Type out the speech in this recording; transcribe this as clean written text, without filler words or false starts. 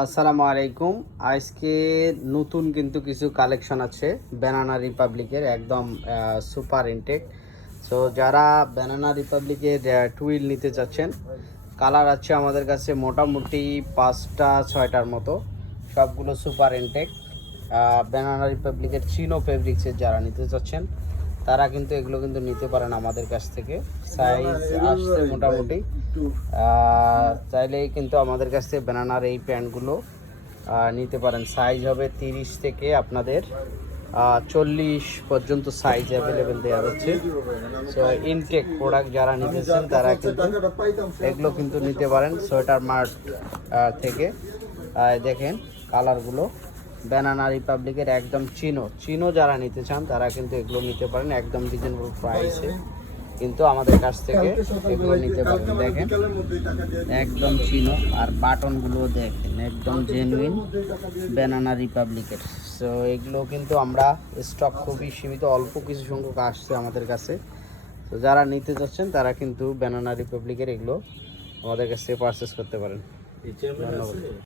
আসসালামু আলাইকুম। আজকে নতুন কিন্তু কিছু কালেকশন আছে ব্যানানা রিপাবলিকের, একদম সুপার ইনটেক। সো যারা ব্যানানা রিপাবলিকের টুইল নিতে চাচ্ছেন, কালার আছে আমাদের কাছে মোটামুটি 5টা 6টার মতো, সবগুলো সুপার ইনটেক। ব্যানানা রিপাবলিকের চিনো ফেব্রিক্সের যারা নিতে চাচ্ছেন তারা কিন্তু এগুলো কিন্তু নিতে পারেন আমাদের কাছ থেকে। সাইজ আসছে মোটামুটি, চাইলেই কিন্তু আমাদের কাছ থেকে ব্যানানার এই প্যান্টগুলো নিতে পারেন। সাইজ হবে 30 থেকে আপনাদের 40 পর্যন্ত সাইজ অ্যাভেলেবেল দেওয়া যাচ্ছে। সো ইনটেক প্রোডাক্ট যারা নিতেছেন তারা কিন্তু এগুলো কিন্তু নিতে পারেন সোয়েটার মার্ট থেকে। দেখেন কালারগুলো ব্যানানা রিপাবলিকের একদম চিনো যারা নিতে চান তারা কিন্তু এগুলো নিতে পারেন একদম রিজনেবল প্রাইসে, কিন্তু আমাদের কাছ থেকে এগুলো নিতে পারেন। দেখেন একদম চিনো, আর বাটনগুলো দেখেন একদম জেনুইন ব্যানানা রিপাবলিকের। সো এগুলো কিন্তু আমরা স্টক খুবই সীমিত, অল্প কিছু সংখ্যক আসছে আমাদের কাছে। তো যারা নিতে চাচ্ছেন তারা কিন্তু ব্যানানা রিপাবলিকের এগুলো আমাদের কাছ থেকে পারচেস করতে পারেন। ধন্যবাদ।